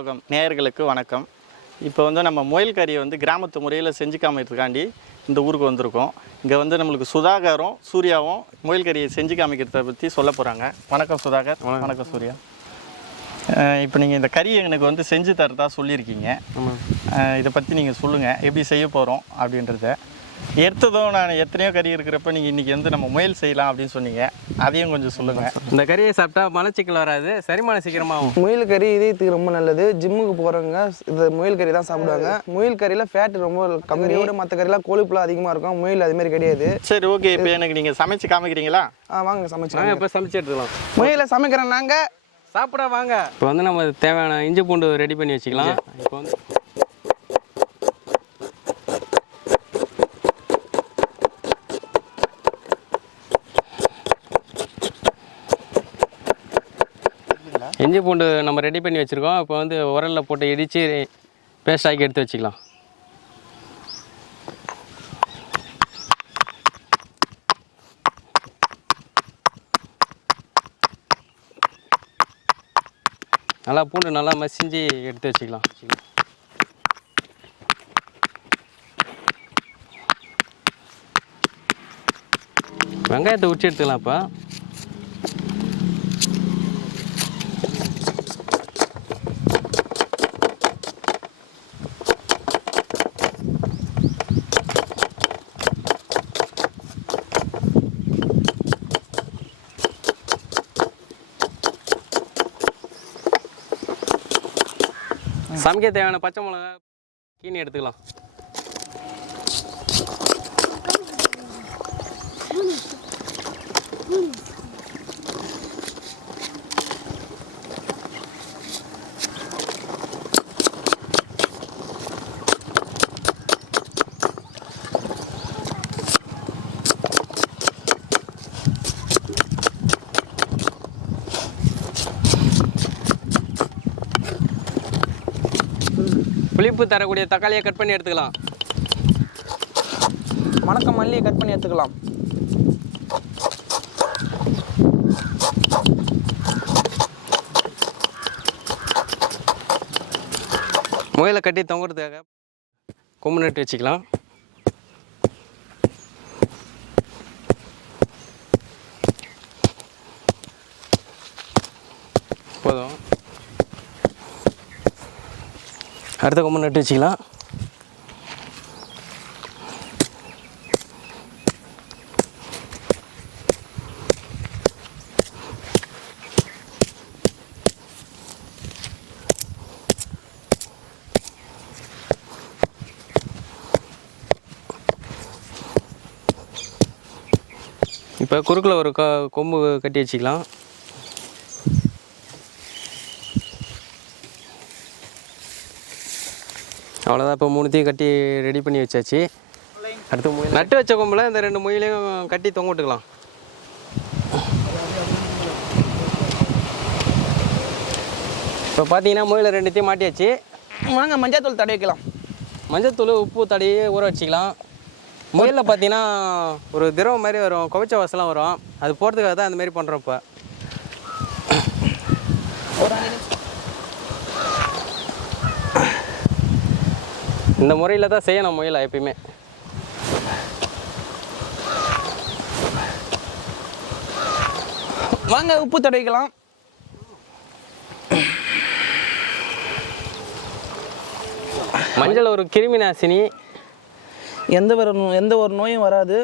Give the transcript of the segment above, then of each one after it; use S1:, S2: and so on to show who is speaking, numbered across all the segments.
S1: உலகம் நேயர்களுக்கு வணக்கம். இப்போ வந்து நம்ம முயல் கறியை வந்து கிராமத்து முறையில் செஞ்சு காமிக்கிறதுக்காண்டி இந்த ஊருக்கு வந்திருக்கோம். இங்கே வந்து நம்மளுக்கு சுதாகரும் சூர்யாவும் முயல் கறியை செஞ்சு காமிக்கிறத பற்றி சொல்ல போகிறாங்க வணக்கம் சுதாகர். வணக்கம். சூர்யா. இப்போ நீங்கள் இந்த கறி எனக்கு வந்து செஞ்சு தரதா சொல்லியிருக்கீங்க. இதை பற்றி நீங்கள் சொல்லுங்கள் எப்படி செய்ய போகிறோம் அப்படின்றத. எடுத்ததும் நான் எத்தனையோ கறி இருக்கிறப்ப நீங்கள் இன்றைக்கி வந்து நம்ம முயல் செய்யலாம் அப்படின்னு சொன்னீங்க. அதையும் கொஞ்சம் சொல்லுங்கள்
S2: இந்த கறியை சாப்பிட்டா மலச்சிக்கல் வராது. செரிமானம் சீக்கிரமாகும்
S3: முயல் கறி இதயத்துக்கு ரொம்ப நல்லது. ஜிம்முக்கு போகிறவங்க இது முயல் கறி தான் சாப்பிடுவாங்க. முயல் கறியில் ஃபேட் ரொம்ப கம்மியோட மற்ற கறிலாம் கொழுப்புலாம் அதிகமாக இருக்கும். முயல் அது மாதிரி கிடையாது.
S1: சரி ஓகே இப்போ எனக்கு நீங்கள் சமைச்சு காமிக்கிறீங்களா?
S3: ஆ வாங்க சமைச்சு
S2: நாங்கள் இப்போ சமைச்சு எடுத்துக்கலாம்.
S3: முயலை சமைக்கிறோம் நாங்கள்
S2: சாப்பிட வாங்க. இப்போ வந்து நம்ம தேவையான இஞ்சி பூண்டு ரெடி பண்ணி வச்சுக்கலாம். இப்போ வந்து இஞ்சி பூண்டு நம்ம ரெடி பண்ணி வச்சுருக்கோம். இப்போ வந்து உரலில் போட்டு இடித்து பேஸ்ட் ஆக்கி எடுத்து வச்சுக்கலாம். நல்லா பூண்டு நல்லா மசிஞ்சு எடுத்து வச்சுக்கலாம். வெங்காயத்தை உச்சி எடுத்துக்கலாம் இப்போ. சமைக்க தேவையான பச்சை மிளகா கீனி எடுத்துக்கலாம். புளிப்பு தரக்கூடிய தக்காளியை கட் பண்ணி எடுத்துக்கலாம்.
S3: மணக்க மல்லியை கட் பண்ணி எடுத்துக்கலாம்.
S2: முயலை கட்டி தொங்குறதுக்காக கொம்பு நட்டு வச்சுக்கலாம். அடுத்த கொம்பு நட்டு வச்சுக்கலாம். இப்போ குறுக்கில் ஒரு க கொம்பு கட்டி வச்சுக்கலாம். அவ்வளோதான் இப்போ மூணுத்தையும் கட்டி ரெடி பண்ணி வச்சாச்சு. அடுத்து முயல் நட்டு வச்ச கொம்பில் இந்த ரெண்டு முயலையும் கட்டி தொங்க விட்டுக்கலாம். இப்போ பார்த்தீங்கன்னா முயலை ரெண்டுத்தையும் மாட்டியாச்சு.
S3: வாங்க மஞ்சள் தடவி வைக்கலாம்.
S2: மஞ்சத்தூள் உப்பு தடவி ஊற வச்சுக்கலாம். முயலில் பார்த்தீங்கன்னா ஒரு திரவம் மாதிரி வரும் குவைச்ச வாசலாம் வரும். அது போகிறதுக்காக தான் அந்த மாதிரி பண்ணுறோம் இப்போ. இந்த முறையில் தான் செய்யணும் முயலை எப்பயுமே.
S3: வாங்க உப்பு தடவிக்கலாம்.
S2: மஞ்சள் ஒரு கிருமி நாசினி.
S3: எந்த ஒரு எந்த ஒரு நோயும் வராது.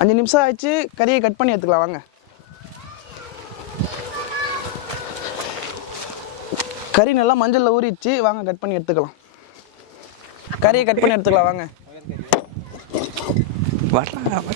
S3: அஞ்சு நிமிஷம் ஆயிடுச்சு கறியை கட் பண்ணி எடுத்துக்கலாம் வாங்க. கறி நல்லா மஞ்சளில் ஊறிடுச்சு வாங்க கட் பண்ணி எடுத்துக்கலாம். கறியை கட் பண்ணி எடுத்துக்கலாம் வாங்க.
S2: வரலாம்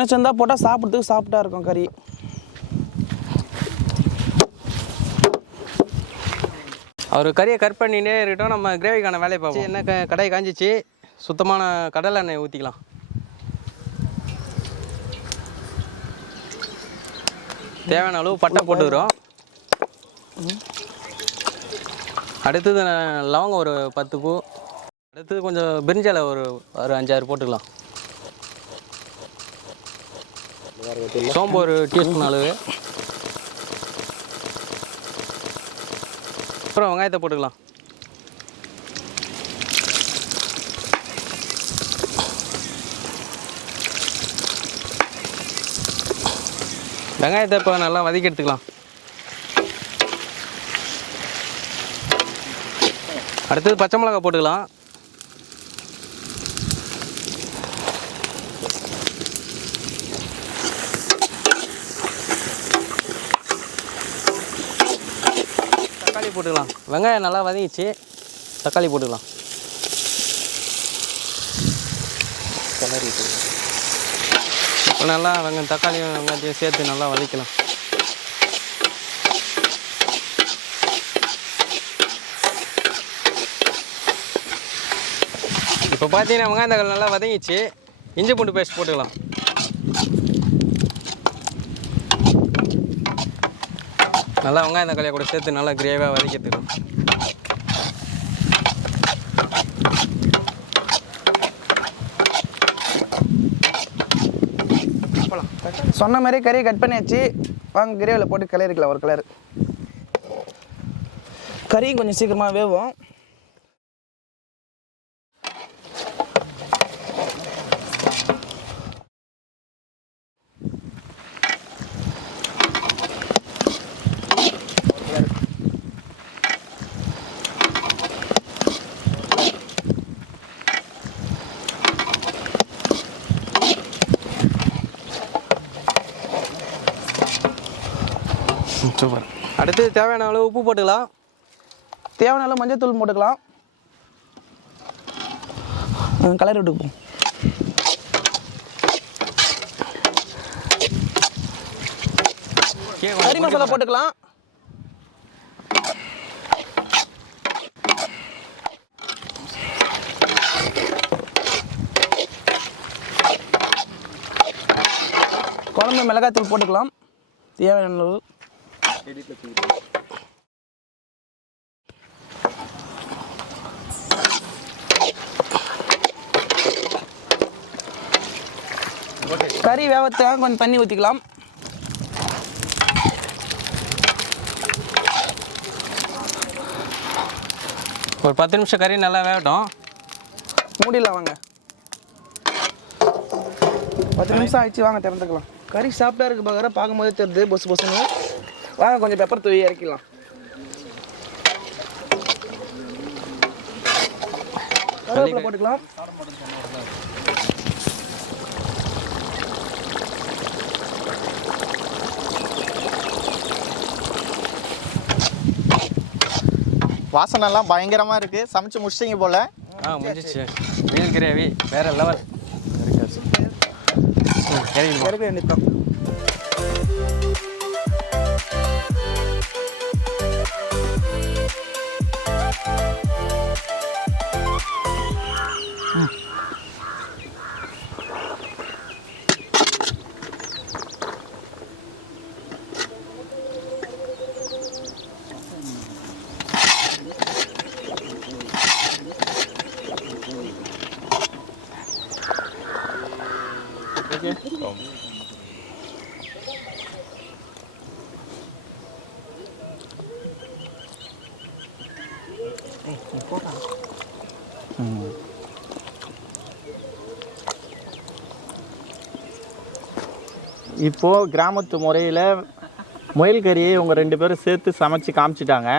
S3: சின்ன சின்னதாக போட்டால் சாப்பிட்றதுக்கு சாப்பிட்டா இருக்கும் கறி.
S2: அவர் கறியை கட் பண்ணிகிட்டே இருக்கட்டும் நம்ம கிரேவிக்கான வேலையை பார்ப்போம். என்ன க கடை காஞ்சிச்சு. சுத்தமான கடலை எண்ணெய் ஊற்றிக்கலாம் தேவையான அளவு பட்டை போட்டுக்கிறோம். அடுத்தது லவங்கம் ஒரு பத்து பூ. அடுத்தது கொஞ்சம் பிரிஞ்சாலை ஒரு ஒரு அஞ்சாறு போட்டுக்கலாம். சோம்பு ஒரு டீஸ்பூன் அளவு. அப்புறம் வெங்காயத்தை போட்டுக்கலாம். வெங்காயத்தை இப்போ நல்லா வதக்கி எடுத்துக்கலாம். அடுத்தது பச்சை மிளகாய் போட்டுக்கலாம் தக்காளி போட்டுக்கலாம். வெங்காயம் நல்லா வதங்கிச்சு. தக்காளி போட்டுக்கலாம். இப்போ நல்லா வெங்காயம் தக்காளியும் வெங்காயத்தையும் சேர்த்து நல்லா வதக்கலாம். இப்போ பார்த்தீங்கன்னா வெங்காயம் தக்காளி நல்லா வதங்கிச்சு. இஞ்சி பூண்டு பேஸ்ட் போட்டுக்கலாம். நல்லா வெங்காயம் தக்காளியை கூட சேர்த்து நல்லா கிரேவியாக வதக்கிட்டுக்கலாம்
S3: சொன்ன மாதிரி கறியை கட் பண்ணியாச்சு வாங்க கிரேவியில் போட்டு கிளறிக்கலாம் ஒரு கலர் கறியும் கொஞ்சம் சீக்கிரமாக வேகும்
S2: சூப்பர். அடுத்து தேவையான அளவு உப்பு போட்டுக்கலாம்.
S3: தேவையான அளவு மஞ்சள் தூள் போட்டுக்கலாம். கலர் விட்டுப்போம் கறி மசாலா போட்டுக்கலாம். குழம்பு மிளகாய்த்தூள் போட்டுக்கலாம். தேவையான அளவு. கறி வேகத்துக்காக கொஞ்சம் தண்ணி ஊற்றிக்கலாம்
S2: ஒரு பத்து நிமிஷம் கறி நல்லா வேகட்டும்.
S3: மூடிடலாம் வாங்க. பத்து நிமிஷம் ஆயிடுச்சு வாங்க திறந்துக்கலாம். கறி சாப்பிட்டா இருக்கு பார்க்குற பார்க்கும்போதே தெரியுது பொசு பொசுன்னு. வாங்க கொஞ்சம் பெப்பர் தூவி இறக்கிடலாம். போட்டுக்கலாம்.
S1: வாசனைலாம் பயங்கரமாக இருக்குது சமைச்சு முடிச்சிங்க போல்.
S2: ஆ முடிஞ்சிச்சு. மீன் கிரேவி வேற லெவல் இறங்கிடுமா
S3: இறக்க
S1: இப்போ கிராமத்து முறையில் முயல் கறியை இவங்க ரெண்டு பேரும் சேர்த்து சமைச்சு காமிச்சிட்டாங்க.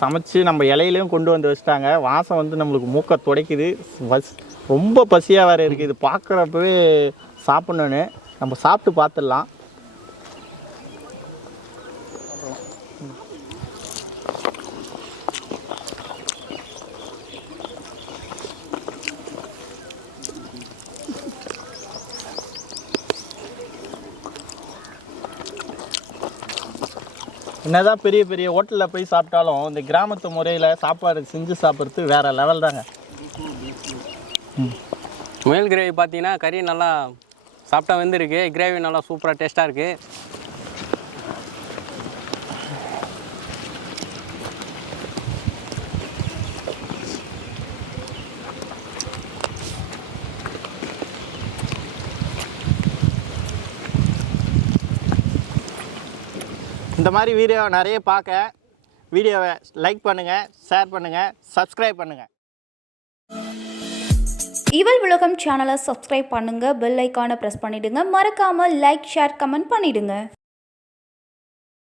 S1: சமைச்சு நம்ம இலையிலையும் கொண்டு வந்து வச்சிட்டாங்க. வாசம் வந்து நம்மளுக்கு மூக்கை துடைக்குது. வஸ் ரொம்ப பசியாக வேறு இருக்குது இது பார்க்குறப்பவே சாப்பிட்ணுன்னு நம்ம சாப்பிட்டு பார்த்துடலாம். என்னதான் பெரிய பெரிய ஹோட்டலில் போய் சாப்பிட்டாலும் இந்த கிராமத்து முறையில் சாப்பாடு செஞ்சு சாப்பிட்றது வேற லெவல் தாங்க.
S2: முயல் கிரேவி பார்த்தீங்கன்னா கறி நல்லா சாப்பிட்டா வெந்திருக்கு. கிரேவி நல்லா சூப்பராக டேஸ்ட்டாக இருக்குது
S1: இந்த மாதிரி வீடியோ நிறைய பார்க்க வீடியோவை லைக் பண்ணுங்கள் ஷேர் பண்ணுங்கள் சப்ஸ்கிரைப் பண்ணுங்கள்
S4: இவள் உலகம் சேனலை சப்ஸ்கிரைப் பண்ணுங்கள் பெல் ஐக்கானை ப்ரெஸ் பண்ணிவிடுங்க மறக்காமல் லைக் ஷேர் கமெண்ட் பண்ணிவிடுங்க